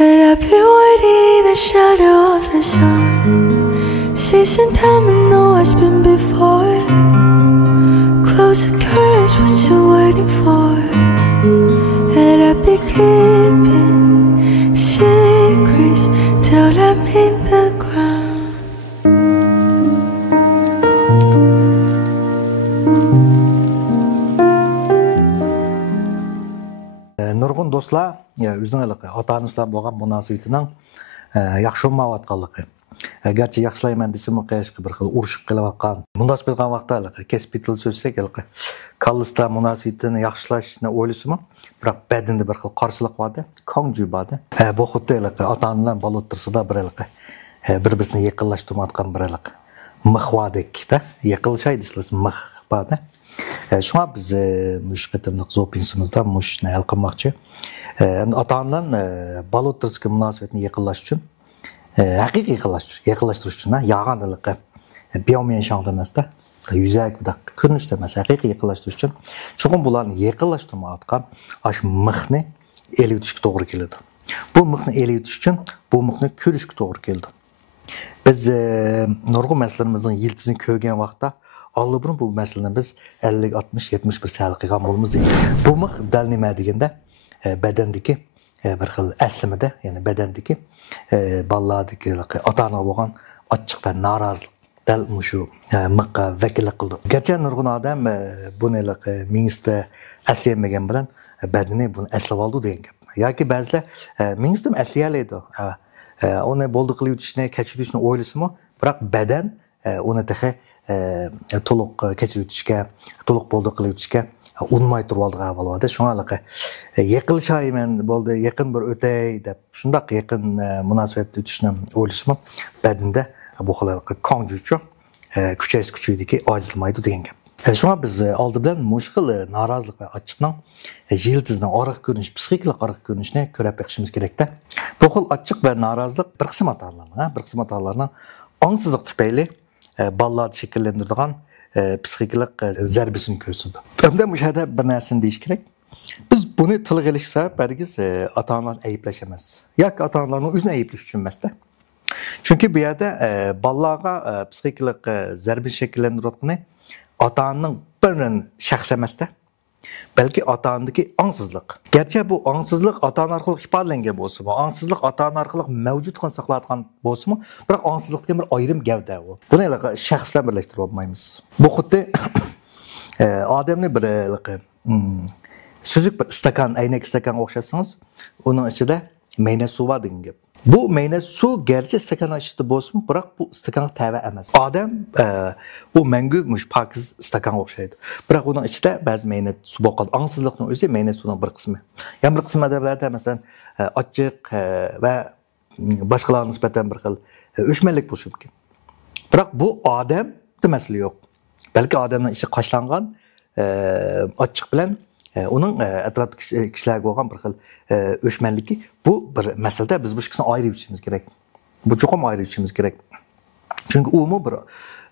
And I've been waiting in the shadow of the sun, seizing time and know what's been before. Close the curtains, what you waiting for? And I've been keeping secrets till I'm in the ground. Nurgun dostlar, özünüzün ata-anasılar bo'lgan munosabatining yaxshi bo'lmayotganligi. Garchi yaxshilayman desam, bir xil urushib kelayotgan. Munosib bo'lgan vaqtda kesbiy til so'zsak, kallisda munosabatini yaxshilashni o'ylasimi, biroq badanda bir xil qarshilik bordi, konju bordi. Bu xuddi ota-onalar bola o'tirsida bir-birini yaqinlashtirmayotgan bir mixvodek-da, yaqinlashay desizlar, mix bordi. Şuna biz mush qatimliq zo'pingsimizda mushni hal qilmoqchi. Ota-onalar bola o'tirishga munosabatni yaqinlash uchun, haqiqiy yaqinlashtirish uchun, yag'anliqqa biomen shangda emasda, yuzak ko'rinishda emas, haqiqiy yaqinlashtirish uchun chuqur bularni yaqinlashtirmayotgan ash mixni elitishga to'g'ri keladi. Bu mixni elitish uchun bu mixni ko'rishga to'g'ri keldi. Biz nurg'un masalarimizning yiltizini ko'rgan vaqtda Allabırın bu meseleni biz 50, 60, 70 bir səhəli qıyğan bolumuz deyil. Bu mıx dəl nimə degəndə bədəndəki bir xil əslimədə, yəni bədəndəki ballardakı ata-ana bolğan açıq və narazılıq dəl muşu mıqqa vəkillik qıldı. Gerçi nurgun adam bunu ministə əsləyənməgən bilən bədəni bunu əslab aldı deyən gəp. Yoki bəzilər ministəm əsləyəliydi. Onu bolduqlı yutuşuna, keçirişini oylusunu, bırak bədən onu təxə to'liq kechirishga, to'liq bo'ldi qilishga unmay turib oldiga bo'ladi. Shunga yaqinlashayman bo'ldi, yaqin bir o'tay deb, shundaq yaqin munosabat o'tishni o'ylashim badanda bu xil konjuchu kuchaydiki ojizlamaydi degan gap. Shunga biz oldi bilan mushkil norozilik va ochiqning yiltizning oriq ko'rinish, psixikalik oriq ko'rinishni ko'rib chiqishimiz kerakda. Bu xil ochiq va norozilik bir qism xatolarning ongsizlik tufayli ballarda şekillendirdiğin psixikalik zərbəsini görsündü. Ömdə müşahede bir nərsini deyiş gerek. Biz bunu tılıq elişsə, bərgiz ata-analarını eyibləşəməz. Yoki ata-analarını özünü eyibləş düşünməzdə. Çünki bu yerdə ballara psixikalik zərbəsini şekillendirdiğini ata-ananın birinin şəxs emasdə. Belki ata-anadaki ansızlık. Gerçi bu ansızlık ata-ana arkalık ifadelengen bolsa mı? Ansızlık ata-ana arkalık mevcut sakladığın bolsa mı? Bırak ansızlıkta bir ayrım gevde o. Bunu şəxslər birleştirib olmayımız. Bu xuddi adamni bir süzük bir stakan, aynek stakan oxşasanız, onun içinde meyne su var degan gap. Bu meyne su gerçi stakan içinde bolsa mı? Bırak bu stakan təvə emas. Adam o məngü pakiz stakan oxşaydı. Bırak onun içinde bazı meyne su bolqalı. Ansızlıqның özü meyne suyunun bir qismi. Yani bir qismi ədəblərdə məsələn açıq və başqalarına nisbətən bir xil öşmənlik boluşu mümkün. Bırak bu adam məsələ yox. Belki adamın içi qaşlanğan açıq bilən onun ətrafdakı kişilərə qoyğan bir xil öşmənliki bu bir məsələdə biz bu ikisini ayırıb içimiz gerek. Bu çoxum ayırıb içimiz gerek. Çünki ümumi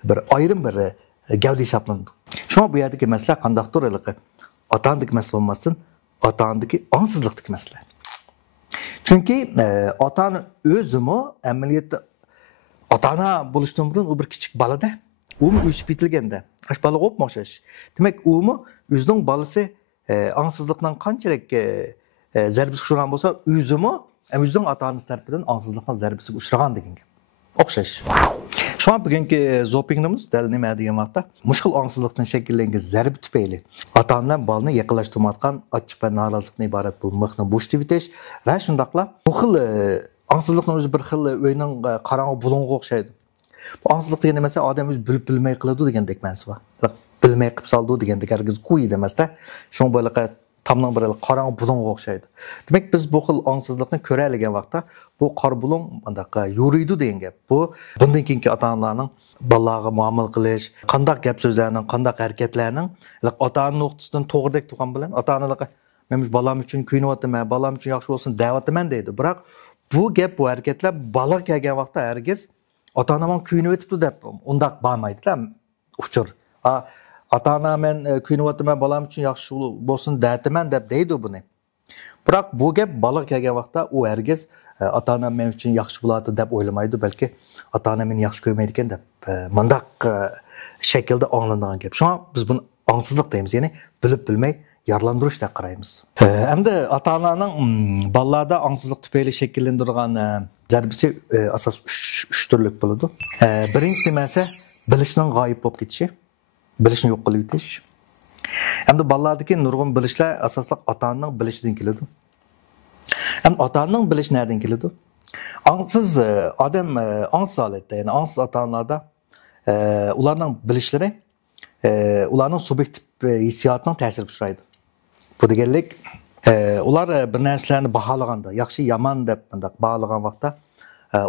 bir ayrım bir gavda hesablandı. Şuna bu yerdeki məsələ qandaqdır ata-anadaki məsələ olmasın, ata-anadaki ansızlıqdaki məsələ. Çünki ata-ana özümü əməliyyatda ata-ana buluşduğum burun o bir kiçik balada, ümumi üç bitilgende. Aş balı qopmaşış. Demek ümumi özünün balısı ansızlıqdan qançalik zərbisi uçurğan bolsa, özünün ata-anası tərəfindən ansızlıqdan zərbisi uçurğan degan gap. Oxşaş. Şu an bugünkü zo'pingimiz dəl nimə degan vaqtda muşkul ansızlıqdan şəkillenген zərbi tüpeyli ata-analar balını yaqinlashtirmayotgan ochiq va norozilikdan iborat bu mixni bo'shitib etish va shundaqla bu xil ansızlıqning o'zi bir xil o'yning qarong'i bulunga o'xshaydi. Bu ansızlık deganda mesela odam o'zi bilmay qiladi degandek ma'nosi bor. Bilmay qilib soldi degandek hargiz qo'ydi emasda. Shunga bo'laqa tamdan bir qarang bulunga o'xshaydi. Demak biz bu xil ansızlıqni ko'radigan vaqtda bu qor bulun andaqa yuriydi degan gap. Bu bundan keyingi ota-onalarning balaga muomala qilish, qandaq gap so'zlarning, qandaq harakatlarning ota-ona nuqtasidan to'g'ridek turgan bilan ota-onalarga men balam uchun kuyunyapman, balam uchun yaxshi bo'lsin deyapman deydi. Biroq bu gap, bu harakatlar bala kelgan vaqtda hargiz ota-onam kuyunib o'tibdi deb undaq bormaydi-da. Uchur. Ata-ana men kuyunyapman, balam uchun yaxshi bo'lsin deyapman deb deydi buni. Biroq bu gap bola kelgan vaqtda u hargiz ota-onam men uchun yaxshi bo'ladi deb o'ylamaydi, balki ota-onam meni yaxshi ko'rmaydi ekan deb mundaq shaklda anglanadigan gap. Shunga biz buni angsizlik deymiz, ya'ni bilib bilmay yarlandırış deb qaraymiz. Endi ota-onaning bolalarda angsizlik tufayli shakllantirgan zarbisi asos 3 turlik bo'ladi. Birinchisi esa bilishning g'oyib bo'lib ketishi, bilishni yo'q qilib ketish. Endi bolalardagi nurg'un bilishlar asosliq ota-onaning bilishidan keladi. Endi ota-onaning bilishi nereden keladi? Angsiz odam angsiz holatda, ya'ni angsiz ota-onalarda ularning bilishlari ularning subyektiv hissiyotining ta'siriga uchraydi. Bu deganlik ular bir narsalarni baholaganda, yaxshi yomon deb bunday baholagan vaqtda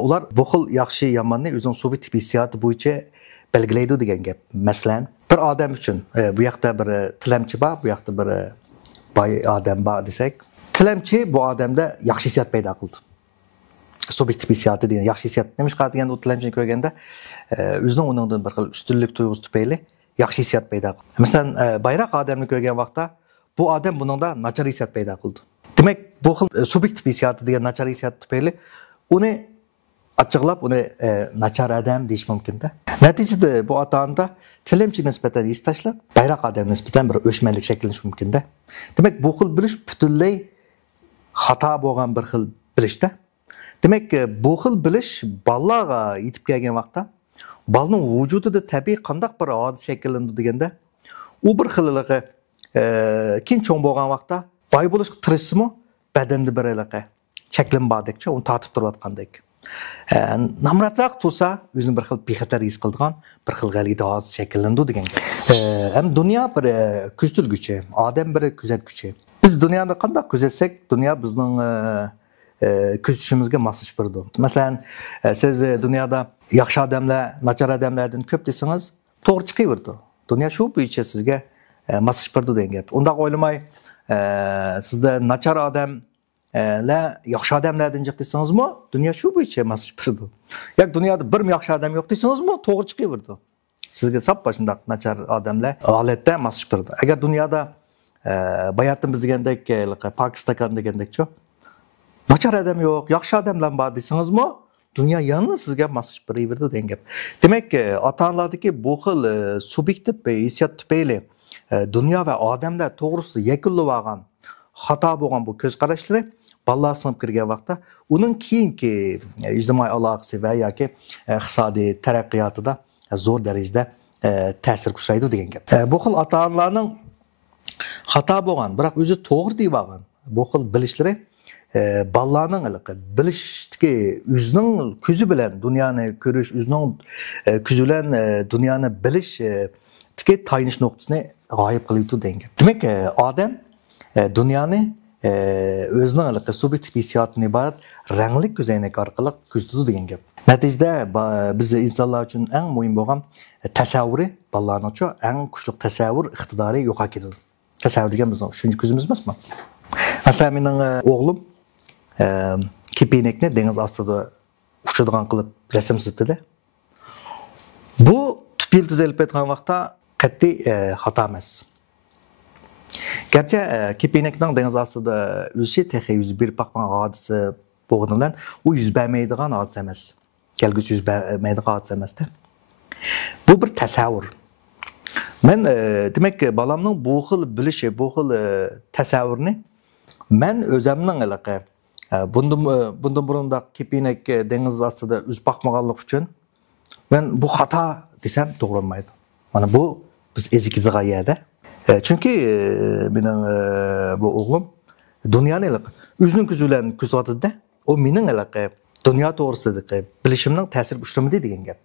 ular bu xil yaxshi yomonni o'zining subyektiv hissiyoti bo'yicha belgilaydi degan gap. Masalan, bir odam uchun bu yoqda bir tilamchi bor, bu yoqda bir boy odam bor desak, tilamchi bu odamda yaxshi hissiyot paydo qildi. Subyektiv hissiyoti degan yaxshi hissiyot nima qiladi deganda u tilamchini ko'rganda o'zining uningdan bir xil ustunlik tuyg'usi tufayli yaxshi hissiyot paydo qildi. Masalan, bayroq odamni ko'rgan vaqtda bu odam buningda nachar hissiyot paydo qildi. Demak, bu xil subyektiv hissiyoti degan nachar hissiyot tufayli uni açıqlab uni nachar odam deyish mumkin-da. Natijada bu ota-onada tilamchi nisbatan his tashlab, bayroq odam nisbatan bir o'chmanlik shakllanishi mumkin-da. Demak, bu xil bilish butunlay xato bo'lgan bir xil bilishda. Demak, bu xil bilish bolalarga yetib kelgan vaqtda bolaning vujudida tabiiy qandaq bir hodisa shakllandi deganda, u bir xilligi keyin cho'ng bo'lgan vaqtda boy bo'lishga tirishsimi, badanda bir xilligi cheklan bordekcha uni tortib turayotgandek. Namratroq tursa, o'zini bir xil bexatar his qiladigan bir xil g'alati hodisa shakllandi degan gap. Ham dunyo bir kuzatuvchi, odam bir kuzatuvchi. Biz dunyoni qanday kuzatsak, dunyo bizning kuzatishimizga moslashib turadi. Masalan, siz dunyoda yaxshi odamlar, nachar odamlardan ko'p desangiz, to'g'ri chiqaveradi. Dunyo shu bo'yicha sizga moslashib turadi degan gap. Unda o'ylamay, sizda nachar odam la yaxshi odamlardan jiq desangizmi, dunyo shu bo'yicha moslashib turadi. Yo'q, dunyoda bir yaxshi odam yo'q desangizmi, to'g'ri chiqaveradi. Sizga sappa shundaq nachar odamlar holatda moslashib turadi. Agar dunyoda bayatimiz degandek, Pokiston degandekchi nachar odam yo'q, yaxshi odamlar bor desangizmi, dunyo yalnız sizga moslashib turaveradi degan gap. Demak, ota-onalardagi bu xil subyektiv hissiyot tufayli dunyo va odamlar to'g'risida yakunlab olgan xato bo'lgan bu ko'z qarashlari bolalar sinib kirgan vaqtda uning keyingi ijtimoiy aloqasi va yoki iqtisodiy taraqqiyotida zo'r darajada ta'sir kuchaydi degan gap. Bu xil ota-onalarning xato bo'lgan, biroq o'zi to'g'ri deb olgan bu xil bilishlari bolalarning bilishdagi o'zining ko'zi bilan dunyoni ko'rish, o'zining ko'zi bilan dunyoni bilish tayinish nuqtasini g'oyib qilib degan gap. Demak, odam dunyoni o'zining subyektiv hissiyotidan iborat rangli ko'zoynak orqali kuzatadi degan gap. Natijada biz insonlar uchun eng muhim bo'lgan tasavvuri, bolalarning uchun eng kuchli tasavvur iqtidori yo'qolib ketadi. Tasavvur degan bizning shuncha ko'zimiz emasmi? Masalan, mening o'g'lim kepinekni dengiz ostida uchadigan qilib rasm chizibdi-da. Bu tupiltiz elib aytgan vaqtda qat'iy xato emas. Gerçi kepinekning dengiz ostida o'zishi texi yuz berib boqgan hodisa bo'lganidan u yuz bermaydigan hodisa emas. Kelgusi yuz bermaydigan hodisa emas-da. Bu bir tasavvur. Men demak, bolamning bu xil bilishi, bu xil tasavvurni men o'zimning aloqa bundan burundoq kepinek dengiz ostida uz boqmaganlik uchun men bu xato desam to'g'ri bo'lmaydi. Mana bu biz ezikdigan yerda. Çünkü benim bu oğlum dünyanın özünün güzülen küzatıda o mening dünya to'g'risidagi bilishimning ta'sir kuchlamidi degan gap.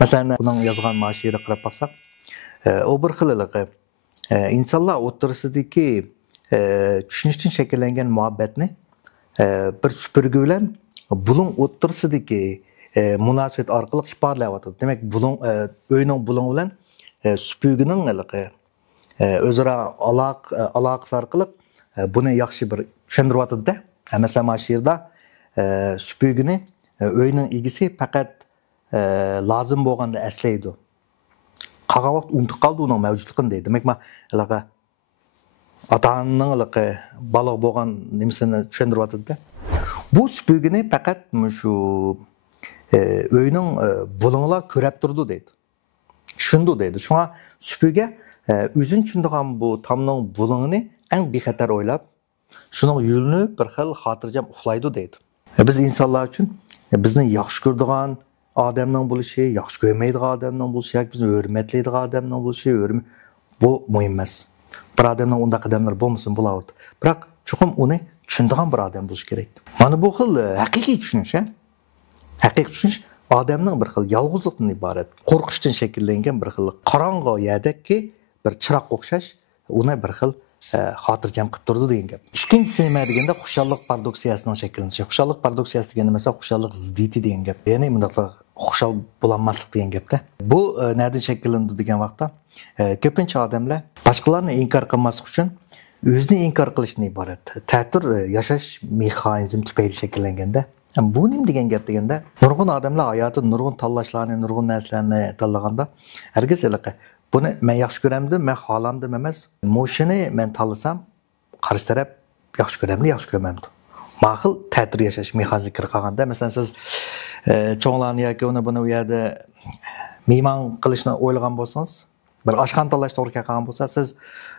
Masalan, uning yozgan ma'shira qarab baxsak, o bir xil insonlar o'rtasidagi tushunishdan shakllangan muhabbatni bir supurgi bilan buning o'rtasidagi munosabat orqali ifodalayapti. Demak, buning o'yining buning bilan supurgining o'zaro aloqasi orqali buni yaxshi bir tushuntiryapti-da. Masalan, mana shu yerda supurgini o'yining egisi faqat lozim bo'lganda aslaydi. Qolgan vaqt unutib qoldi uning mavjudligini deydi. Demak, men ата-ананың бала болған немесini түшендіріп атады. Bu süpürgeni fakat şu öyünün bulunla körep durdu deydi. Şundu deydi. Şuna süpürge üzün çündüğün bu tamның bulununu en bir xatar oylap, şunun yülünü bir xil hatırcam uxlaydı deydi. Biz insanlar için bizni yaxşı gördüğün adamның buluşu, yaxşı görmeydiği adamның buluşu, bizni hürmetleydiği adamның buluşu, bu mühim emas. Bir adamның onda adamlar bolmasın bulavurdu. Biroq chuqum uni tushunadigan bir odam bo'lish kerak. Mana bu xil haqiqiy tushunish, haqiqiy tushunish odamning bir xil yolg'izlikdan iborat, qo'rqishdan shakllangan bir xil qorong'u yerdagi bir chiroq o'xshash, uni bir xil xotirjam qilib turdi degan gap. Ikkinchisi nima deganda xushallik paradoksiyasining shakllanishi. Xushallik paradoksiyasi degani esa xushallik ziddiyati degan gap. Ya'ni bunday xushal bo'lolmaslik degan gapda. Bu nereden shakllandi degan vaqtda ko'pincha odamlar boshqalarni inkor qilmaslik uchun o'zini inkor qilishdan iborat. Ta'tir yashash mexanizmi tufayli shakllanganda. Bu nima degan gap deganda, nurg'un odamlar hayotida nurg'un tanlashlarni, nurg'un narsalarni tanlaganda, hargiz buni men yaxshi ko'ramdim, men xohlamdim emas. Moshini men tanlasam, qarshi taraf yaxshi ko'ramdi, yaxshi ko'rmamdi. Ma'qul ta'tir yashash mexanizmi kirib qolganda, masalan siz cho'nglarni yoki uni buni u yerda mehmon qilishni o'ylagan bo'lsangiz, bir oshxona tanlash to'g'ri kelgan bo'lsa, siz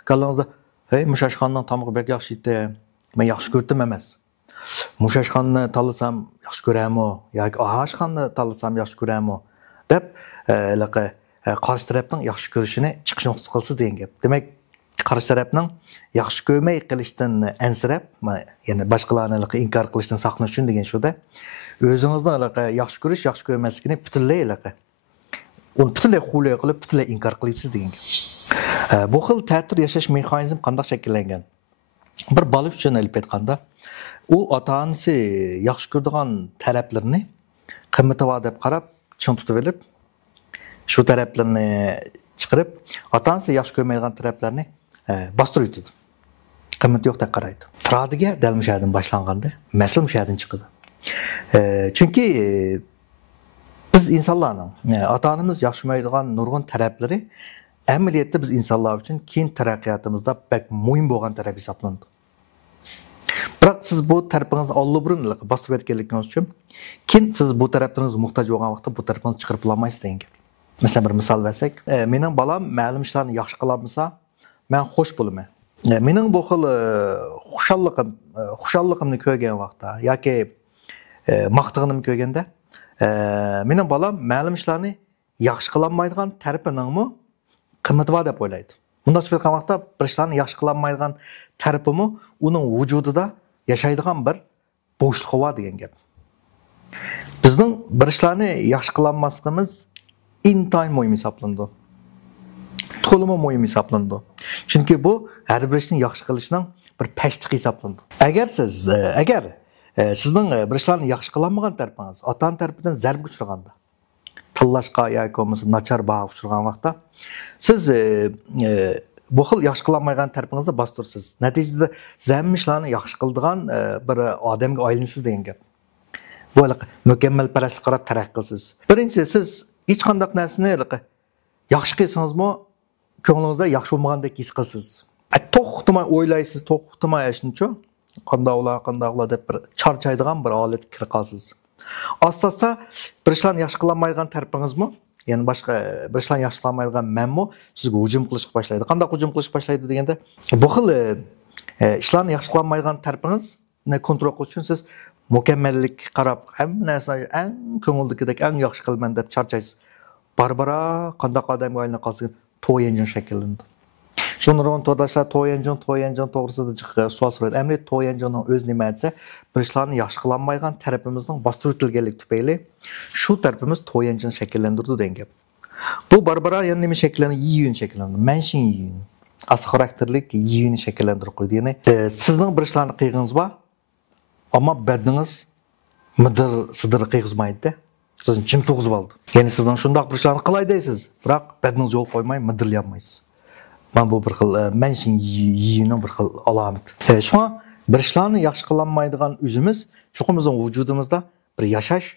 kallangizda "Hey, mush oshxonaning tomog'i bek yaxshi edi, men yaxshi ko'rdim emas. Mush oshxonni tanlasam yaxshi ko'raman yoki oshxonni tanlasam yaxshi ko'raman" deb qarshi tarafning yaxshi ko'rishini chiqish nuqtasi qilsiz degan gap. Demak, qarshi tarafning yaxshi ko'rmay qilishdan ansirab, ya'ni boshqalarni inkor qilishdan saqlanish uchun degan shuda, o'zingizni yaxshi ko'rish, yaxshi ko'rmaslikni butunlay uni butunlay xulay qilib, butunlay inkor qilyapsiz degan gap. Bu xil ta'tir yashash mexanizmi qanday shakllangan? Bir bola uchun olib aytganda, u ota-onasi yaxshi ko'radigan taraflarni qimmati bor deb qarab, ching tutib olib, shu taraflarni chiqarib, ota-onasi yaxshi ko'rmaydigan taraflarni bostirib yutadi. Qimmati yo'q deb qaraydi. Tradiga dal mushadan boshlanganda, masala mushadan chiqadi. Chunki biz insonlarning ota-onamiz yaxshi ko'rmaydigan nurg'un taraflari amaliyotda biz insonlar uchun keyin taraqqiyotimizda bak muhim bo'lgan taraf hisoblanadi. Biroq siz bu tarafingizning allburun bosib o'tganligingiz uchun keyin siz bu taraflaringiz muhtoj bo'lgan vaqtda bu tarafingizga chiqarib olmaysiz degan gap. Masalan bir misol bersak, mening balam ma'lum ishlarni yaxshi qilolmasa, men xush bo'laman. Mening bu xil xushalligimni ko'rgan vaqtda yoki maqtig'inimni ko'rganda, mening balam ma'lum ishlarni yaxshi qilolmaydigan tarafini qimmati bor deb o'ylaydi. Bunday qilgan vaqtda bir ishlarni yaxshi qilolmaydigan tarafimi uning vujudida yashaydigan bir bo'shliq bor degan gap. Bizning bir ishlarni yaxshi qilolmasligimiz intayin muhim hisoblanadi. To'limi muhim hisoblanadi. Chunki bu har bir ishni yaxshi qilishning bir pashtiqi hisoblanadi. Agar sizning bir ishlarni yaxshi qilolmagan tarafingiz ota-ona tarafidan zarb uchraganda, tillashqa yoki bo'lmasa nachar baho uchragan vaqtda siz bu xil yaxshi qilolmagan tarafingizni bostirsiz. Natijada zamin ishlarni yaxshi qiladigan bir odamga aylanasiz degan gap. Bu mukammal parastlik qarab taraqqiy qilsiz. Birinchi siz hech qanday narsani yaxshi qilsangizmi, ko'nglingizda yaxshi bo'lmagandek his qilsiz. To'xtamay o'ylaysiz, to'xtamay yashashuncha qandoqlar deb bir charchaydigan bir holatga kirib qolsiz. Asta-asta bir ishlarni yaxshi qilolmaydigan tarafingizmi, ya'ni boshqa bir ishlarni yaxshi qilolmaydigan menmi sizga hujum qilishga boshlaydi. Qanday hujum qilishga boshlaydi deganda, bu xil ishlarni yaxshi qilolmaydigan tarafingizni kontrol qilish uchun siz mukammallik qarab, hamma narsani eng ko'ngildagidek eng yaxshi qilaman deb charchaysiz. Barbara qanday odamga aylanib qolsa, to'yanjin shakllanadi. Shundan to'rdashlar to'yanjin to'g'risida savol so'raydi. Ammo to'yanjinning o'z nima desa, bir ishlarni yaxshi qilolmaydigan tarafimizning bostirib o'tilganligi tufayli shu tarafimiz to'yanjin shakllantirdi degan gap. Bu Barbara yana nima shakllanadi? Yiyun shakllanadi. Manshin yiyun. As xarakterlik yiyun shakllantirib qo'ydi. Ya'ni sizning bir ishlarni qilganingiz bor, ammo badningiz sidir qilg'izmaydi. Siz jim to'g'izib oldi. Ya'ni sizning shundoq bir ishlarni qilay deysiz, biroq badningiz yo'l qo'ymay midirlayolmaysiz. Ben bu bir xil manshin yiyunning bir xil alomati. Shuna bir ishlarni yaxshi qilolmaydigan o'zimiz, chuqur bizning vujudimizda bir yashash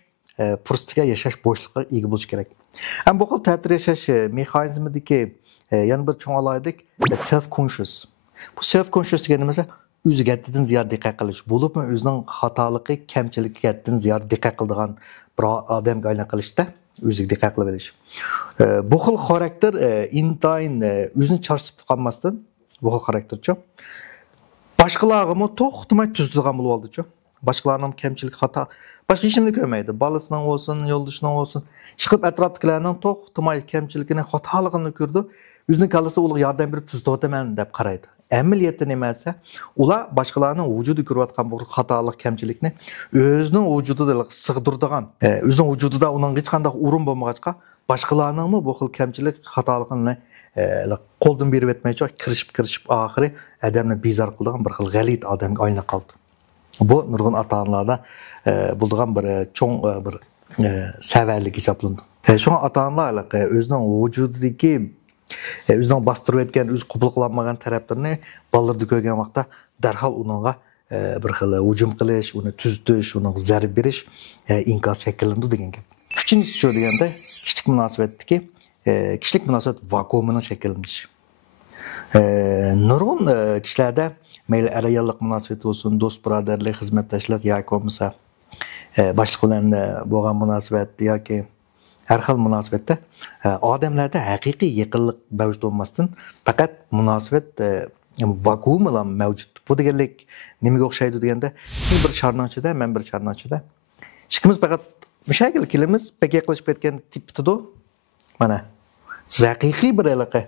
fursatiga, yashash bo'shligiga ega bo'lish kerak. Ham bu xil ta'tir yashash mexanizmidagi yana bir cho'ng alaydik self conscious. Bu self-conscious deganimiz o'ziga haddidan ziyod diqqat qilish, bo'libmi o'zining xatoligi, kamchiligiga haddidan ziyod diqqat qiladigan bir odamga aylanib qilishda o'ziga diqqat qilib olish. Bu xil xarakter intayin o'zini charchitib qolmasdan, bu xil xarakterchi boshqalarga to'xtamay tuzdigan bo'lib oldi-chi. Boshqalarning kamchilik xato boshqa hech nimani ko'rmaydi. Bolasining bo'lsin, yo'ldoshining bo'lsin, chiqib atrofdagilarning to'xtamay kamchiligini, xatoligini ko'rdi. O'zining kallasi ularga yordam berib tuzdiraman deb qaraydi. Amaliyotda nima esa, ular boshqalarning vujudi ko'rayotgan bu xatolik, kamchilikni o'zining vujudida sig'diradigan, o'zining vujudida uning hech qanday o'rin bo'lmag'achqa, boshqalarning bu xil kamchilik, xatoligini qo'ldan berib etmaychi, kirishib oxiri odamni bezor qiladigan bir xil g'alit odamga aylanib qoldi. Bu nurg'un ota-onalarda bo'lgan bir cho'ng bir savallik hisoblanadi. Shunga ota-onalar o'zining vujudidagi o'zining bostirib etgan, o'zi qabul qilolmagan taraflarni bolalarda ko'rgan vaqtda darhol uningga bir xil hujum qilish, uni tuzitish, unga zarb berish inqos shakllanadi degan gap. Uchinchisi shu deganda kishilik munosabatdagi kishilik munosabat vakuumining shakllanishi. Nurg'un kishilarda mayli ayollik munosabati bo'lsin, do'st birodarlik, xizmatdoshlik yoki bo'lmasa boshqa bilan bo'lgan munosabat yoki har xil munosabatda odamlarda haqiqiy yaqinlik mavjud bo'lmasdan faqat munosabat vakuum bilan mavjud. Bu deganlik nimaga o'xshaydi deganda, siz bir sharning ichida, men bir sharning ichida. Ikkimiz faqat mushakil kelamiz, pakka qilishib ketgan tipda. Mana siz haqiqiy bir aloqa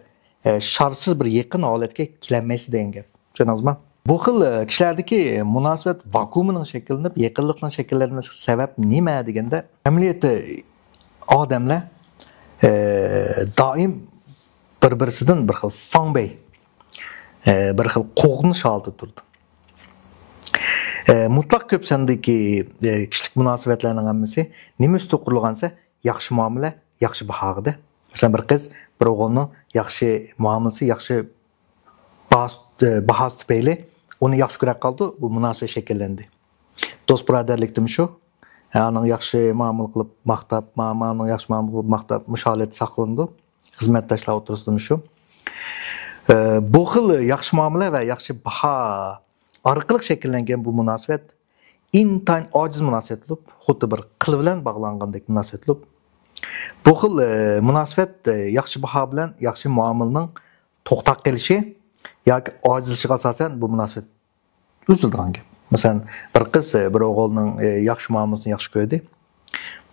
sharsiz bir yaqin holatga kelmaysiz degan gap. Tushunasizmi? Bu xil kishilardagi munosabat vakuumining shakllanib, yaqinlikning shakllanmasligiga sabab nima deganda, amaliyotda odamlar doim bir-birisidan bir xil fanbey, bir xil qo'g'nish holatida turdi. Mutlaq ko'p sondagi kishilik munosabatlarning hammasi nima ustida qurilgansa, yaxshi muomala, yaxshi bahoda. Masalan, bir qiz bir o'g'ilning yaxshi muomalasi, yaxshi bahosi tufayli uni yaxshi ko'ra qoldi, bu munosabat shakllandi. Do'st birodarlikdimi shu? Onun yaxshi muomala qilib maqtab, ma'maning yaxshi muomala qilib maqtab, musholat saqlandi. Xizmatdoshlar o'tirisida shu. Bu xil yaxshi muomala va yaxshi baho orqali shakllangan bu munosabat intayin ojiz munosabat bo'lib, xuddi bir qil bilan bog'langandek munosabat bo'lib, bu xil munosabat yaxshi baho bilan yaxshi muomalaning to'xtab qolishi yoki ojizlishiga asosan bu munosabat uzilgan gap. Masalan, bir qiz bir o'g'ilning yaxshi muomalasini yaxshi ko'rdi.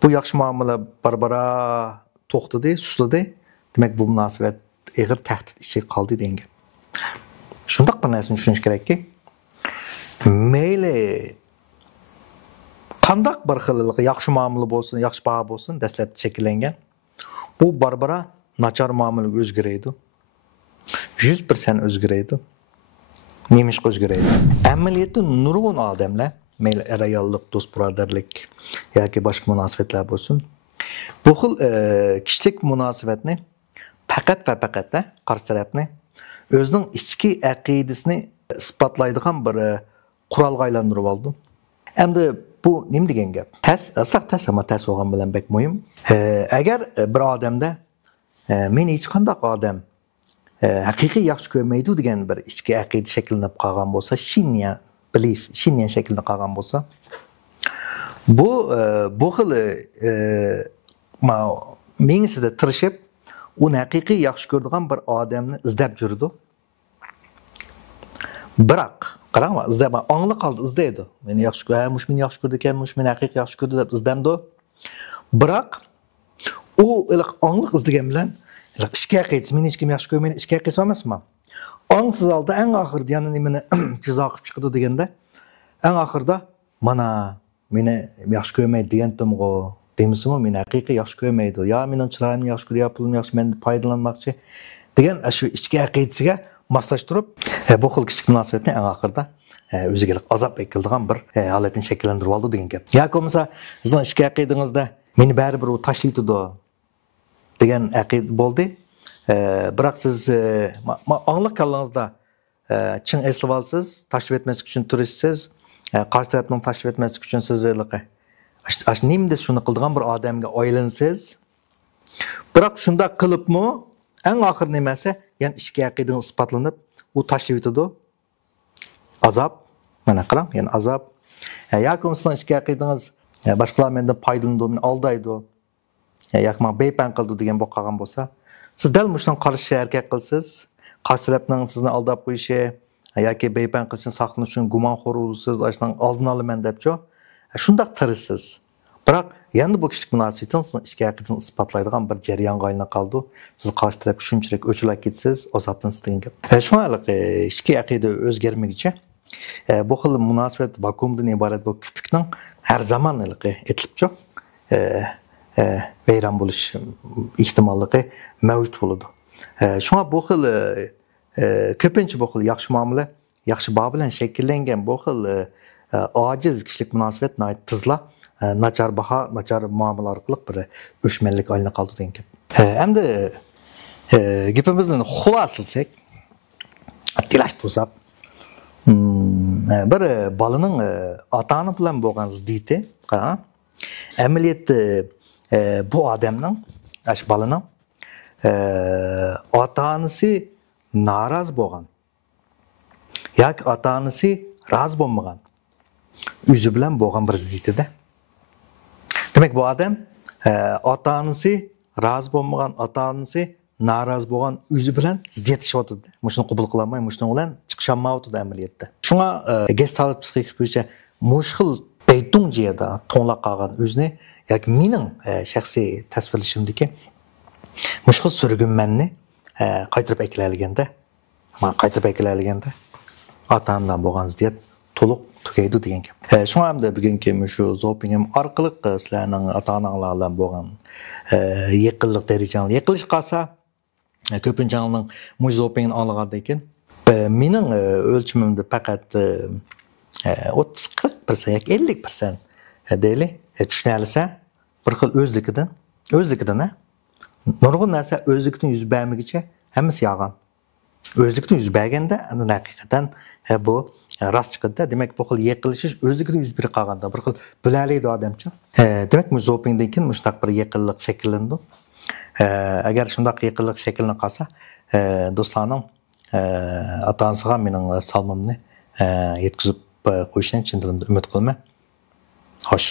Bu yaxshi muomala barbara to'xtadi, susladi. Demak, bu munosabat ig'ir tahdid ichiga qoldi degan gap. Shundoq bir narsani tushunish kerakki, mayli qandaq bir xil yaxshi muomala bo'lsin, yaxshi baho bo'lsin, dastlabda shakllangan. Bu barbara nachar muomalaga o'zgaradi. 100% o'zgaradi. Neymiş o'zgaradi? Amaliyotda nurg'un odamlar, mayli ayollik, do'st birodarlik yoki boshqa munosabatlar bo'lsin, bu xil kishilik munosabatni faqat va faqat qarshi tarafni o'zining ichki aqidasini isbotlaydigan bir qurolga aylantirib oldi. Endi bu nima degan gap? Asraq ama tas olgan bilan bek muhim. Agar bir odamda meni hech qanday odam haqiqiy yaxshi ko'rmaydi degan bir ichki aqida shakllanib qolgan bo'lsa, shinyan belief, shinyan shakllanib qolgan bo'lsa, bu xil mengisida tirishib, uni haqiqiy yaxshi ko'radigan bir odamni izlab yurdi. Biroq, qarangmi, izlab, ongli qoldi, izlaydi. Meni yaxshi ko'rdi, meni yaxshi ko'rdi ekan, meni haqiqiy yaxshi ko'rdi deb izlamdi. Biroq u ongli izlagan bilan ishga aqidasi, meni hech kim yaxshi ko'rmaydi, ishga aqidasi emasmi? Ongsiz oldi, eng oxirida yana nimani jazo qilib chiqdi deganda, eng oxirida mana meni yaxshi ko'rmaydi degandim-ku, deymizmi? Meni haqiqiy yaxshi ko'rmaydi. Ya mening chiroyimni yaxshi ko'ryapti, pulim yaxshi, men foydalanmoqchi degan shu ishga aqidasiga moslashtirib, bu xil kishilik munosabatni eng oxirida o'ziga azob qiladigan bir holatni shakllantirib oldi degan gap. Yoki bo'lmasa, sizning ishga aqidangizda meni baribir u tashlaydi degan aqid bo'ldi. Biroq siz angliq kallangizda chin eslab olsiz, tashlab etmaslik uchun turishsiz, qarshi tarafdan tashlab etmaslik uchun siz nimda shuni qildigan bir odamga aylansiz. Biroq shunda qilibmi, eng oxir nimasi, ya'ni ishga aqidangiz isbotlanib, u tashlayıp ötüdü. Azap, mana qarang, yani azap. Yoki sizning ishga aqidingiz boshqalar mendan foydalandi, meni aldaydi. Yoki men beypan qildi degan bo'lib qolgan bo'lsa, siz dal mushundan qarshi harakat qilsiz, qarshi tarafning sizni aldab qo'yishi yoki beypan qilishni saqlanish uchun gumonxo'r bo'lsiz, ashundan oldini olaman debchi. Shundaq tirisiz. Biroq endi bu kishilik munosabatingiz sizning ishga aqidini isbotlaydigan bir jarayonga aylanib qoldi. Siz qarshi tarafga shunchalik o'chilib ketsiz, azoblansiz degan gap. Shuningdek, ishga aqida o'zgarmaguncha bu xil munosabat vakuumdan iborat bu kupikning har zamon etilibchi vayron bo'lish ehtimolligi mavjud bo'ladi. Shunga bu xil ko'pincha bu xil yaxshi muomala, yaxshi bao bilan shakllangan bu xil ojiz kishilik munosabat tizla nachar baho, nachar muomala orqali bir o'chmanlik aylanib qoldi degan gap. Endi gapimizni xuloslasak, tilash to'sab bir balaning ota-ona bilan bo'lgan ziddiyati, qarang. Amaliyotda bu odamning, ash balaning ota-onasi norozi bo'lgan yoki ota-onasi rozi bo'lmagan o'zi bilan bo'lgan bir ziddiyatida. Demak, bu odam ota-onasi rozi bo'lmagan, ota-onasi norozi bo'lgan o'zi bilan ziddiyatlashyapti. Mushuni qabul qila olmay, mushuni bilan chiqisholmayapti amaliyotda. Shunga Gestalt psixik bo'yicha mushkil beytunjiyada to'nlab qolgan o'zini yoki mening shaxsiy tasvirlashimdagi mushkil surgunmanni qaytarib aklayolganda, men qaytarib aklayolganda ota-onadan bo'lgan ziddiyat to'liq tugaydi degan gap. Shunga hamda bugungi shu zopingim orqali sizlarning ota-onalar bilan bo'lgan yaqinlik darajani yaqilish qolsa, ko'pinchaning muzopingni olgandan keyin mening o'lchimimda faqat 30-40% yoki 50% deyli tushunalsa, bir xil o'zligidan nurg'un narsa o'zlikdan yuz bermagicha hammasi yolg'on. O'zlikdan yuz berganda haqiqatan bu rost chiqadi. Demak, bu xil yiqilishish o'zligidan yuz berib qolganda bir xil bularlaydi odamcha. Demak, muzopingdan keyin mushtaq bir yaqinlik shakllandi. Agar shundaq yaqinlik shakllanib qolsa, do'stlarning ota-onasiga mening salomimni yetkazib qo'yishini chin dilimda umid qilaman. Xo'sh.